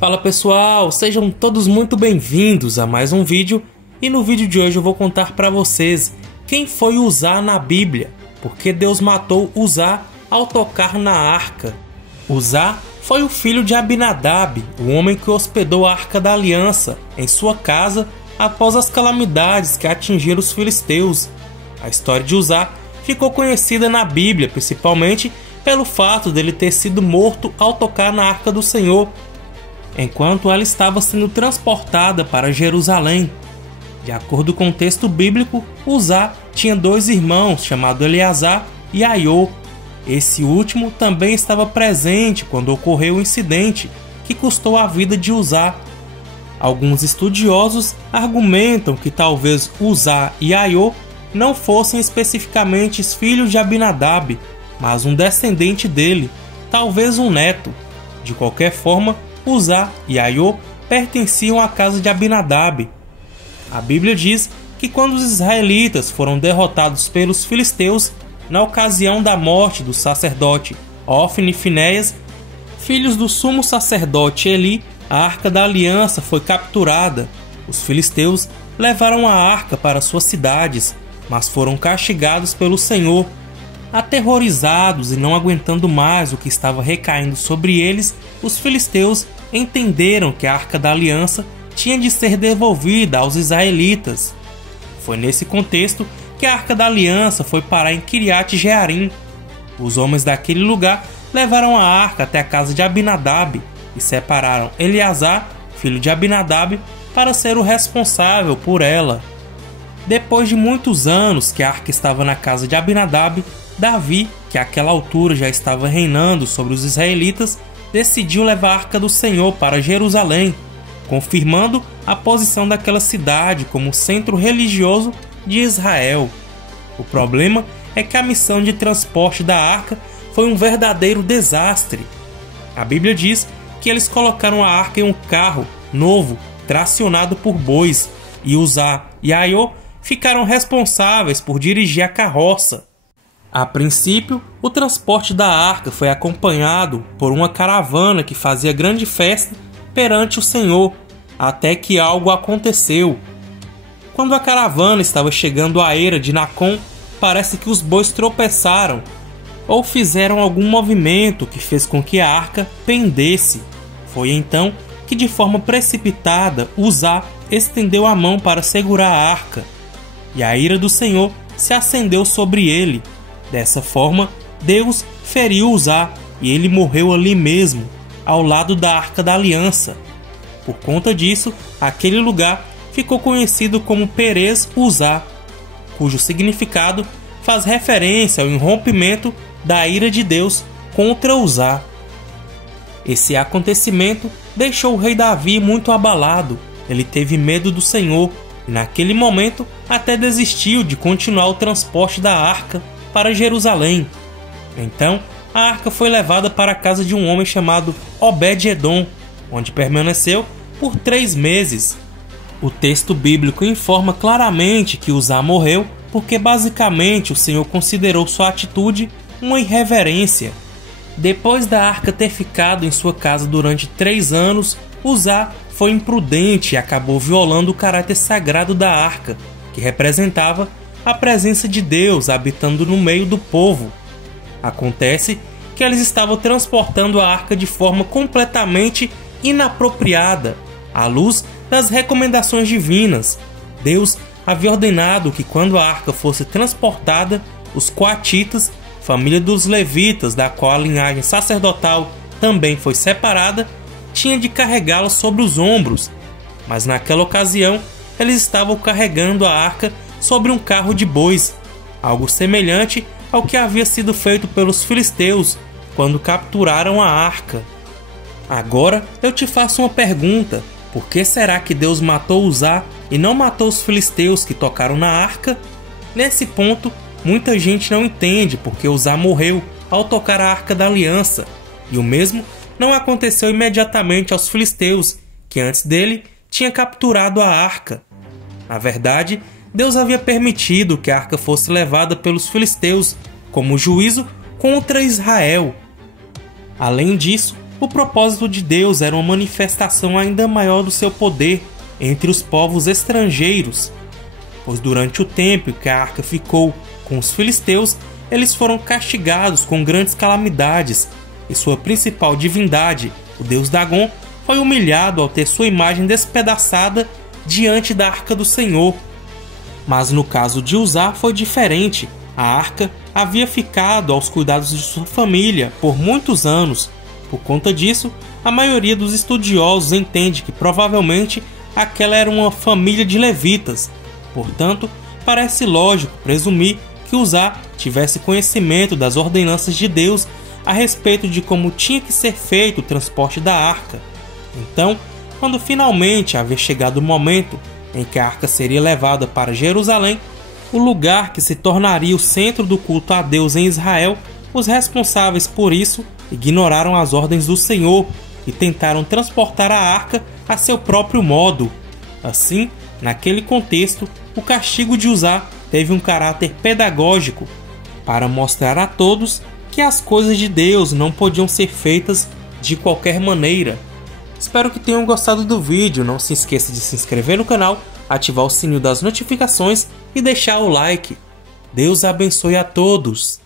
Fala pessoal, sejam todos muito bem-vindos a mais um vídeo. E no vídeo de hoje eu vou contar para vocês quem foi Uzá na Bíblia, porque Deus matou Uzá ao tocar na arca. Uzá foi o filho de Abinadab, o homem que hospedou a Arca da Aliança em sua casa após as calamidades que atingiram os filisteus. A história de Uzá ficou conhecida na Bíblia, principalmente pelo fato dele ter sido morto ao tocar na Arca do Senhor, enquanto ela estava sendo transportada para Jerusalém. De acordo com o texto bíblico, Uzá tinha dois irmãos chamados Eleazar e Aiô. Esse último também estava presente quando ocorreu o incidente que custou a vida de Uzá. Alguns estudiosos argumentam que talvez Uzá e Aiô não fossem especificamente filhos de Abinadab, mas um descendente dele, talvez um neto. De qualquer forma, Uzá e Aiô pertenciam à casa de Abinadab. A Bíblia diz que quando os israelitas foram derrotados pelos filisteus, na ocasião da morte do sacerdote Ofni e Finéias, filhos do sumo sacerdote Eli, a Arca da Aliança foi capturada. Os filisteus levaram a arca para suas cidades, mas foram castigados pelo Senhor. Aterrorizados e não aguentando mais o que estava recaindo sobre eles, os filisteus entenderam que a Arca da Aliança tinha de ser devolvida aos israelitas. Foi nesse contexto que a Arca da Aliança foi parar em Kiriat Jearim. Os homens daquele lugar levaram a arca até a casa de Abinadab e separaram Eleazar, filho de Abinadab, para ser o responsável por ela. Depois de muitos anos que a arca estava na casa de Abinadab, Davi, que àquela altura já estava reinando sobre os israelitas, decidiu levar a Arca do Senhor para Jerusalém, confirmando a posição daquela cidade como centro religioso de Israel. O problema é que a missão de transporte da arca foi um verdadeiro desastre. A Bíblia diz que eles colocaram a arca em um carro novo, tracionado por bois, e Uzá e Aiô ficaram responsáveis por dirigir a carroça. A princípio, o transporte da arca foi acompanhado por uma caravana que fazia grande festa perante o Senhor, até que algo aconteceu. Quando a caravana estava chegando à eira de Nacon, parece que os bois tropeçaram ou fizeram algum movimento que fez com que a arca pendesse. Foi então que, de forma precipitada, Uzá estendeu a mão para segurar a arca, e a ira do Senhor se acendeu sobre ele. Dessa forma, Deus feriu Uzá e ele morreu ali mesmo, ao lado da Arca da Aliança. Por conta disso, aquele lugar ficou conhecido como Perez Uzá, cujo significado faz referência ao irrompimento da ira de Deus contra Uzá. Esse acontecimento deixou o rei Davi muito abalado. Ele teve medo do Senhor e naquele momento até desistiu de continuar o transporte da arca para Jerusalém. Então, a arca foi levada para a casa de um homem chamado Obed-Edom, onde permaneceu por 3 meses. O texto bíblico informa claramente que Uzá morreu porque basicamente o Senhor considerou sua atitude uma irreverência. Depois da arca ter ficado em sua casa durante 3 anos, Uzá foi imprudente e acabou violando o caráter sagrado da arca, que representava a presença de Deus habitando no meio do povo. Acontece que eles estavam transportando a arca de forma completamente inapropriada, à luz das recomendações divinas. Deus havia ordenado que quando a arca fosse transportada, os coatitas, família dos levitas, da qual a linhagem sacerdotal também foi separada, tinha de carregá-la sobre os ombros. Mas naquela ocasião, eles estavam carregando a arca sobre um carro de bois, algo semelhante ao que havia sido feito pelos filisteus quando capturaram a arca. Agora eu te faço uma pergunta: por que será que Deus matou Uzá e não matou os filisteus que tocaram na arca? Nesse ponto, muita gente não entende porque Uzá morreu ao tocar a Arca da Aliança, e o mesmo não aconteceu imediatamente aos filisteus, que antes dele tinha capturado a arca. Na verdade, Deus havia permitido que a arca fosse levada pelos filisteus como juízo contra Israel. Além disso, o propósito de Deus era uma manifestação ainda maior do seu poder entre os povos estrangeiros, pois durante o tempo que a arca ficou com os filisteus, eles foram castigados com grandes calamidades, e sua principal divindade, o deus Dagon, foi humilhado ao ter sua imagem despedaçada diante da arca do Senhor. Mas no caso de Uzá foi diferente. A arca havia ficado aos cuidados de sua família por muitos anos. Por conta disso, a maioria dos estudiosos entende que provavelmente aquela era uma família de levitas. Portanto, parece lógico presumir que Uzá tivesse conhecimento das ordenanças de Deus a respeito de como tinha que ser feito o transporte da arca. Então, quando finalmente haver chegado o momento em que a arca seria levada para Jerusalém, o lugar que se tornaria o centro do culto a Deus em Israel, os responsáveis por isso ignoraram as ordens do Senhor e tentaram transportar a arca a seu próprio modo. Assim, naquele contexto, o castigo de Uzá teve um caráter pedagógico para mostrar a todos que as coisas de Deus não podiam ser feitas de qualquer maneira. Espero que tenham gostado do vídeo. Não se esqueça de se inscrever no canal, ativar o sininho das notificações e deixar o like. Deus abençoe a todos.